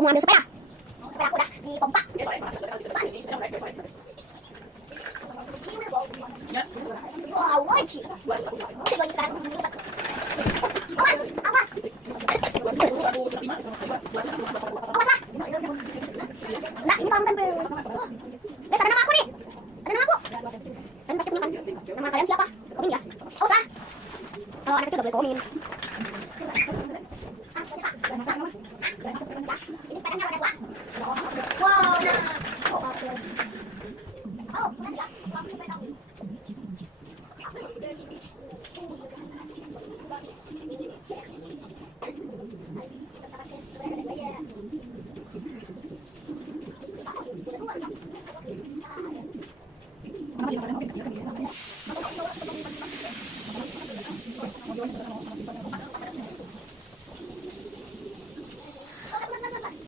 Aku mau ambil sepeda. Sepeda aku udah dipompa. Wow, wajib. Lagi sekarang. Awas, awas. Awas lah. Nah, ini kolam tempel. Guys, ada nama aku nih. Ada nama aku. Dan pasti punya kan? Nama kalian siapa? Komen ya. Awas lah. Kalau anak kecil gak boleh komen. Ini sepedanya roda 2.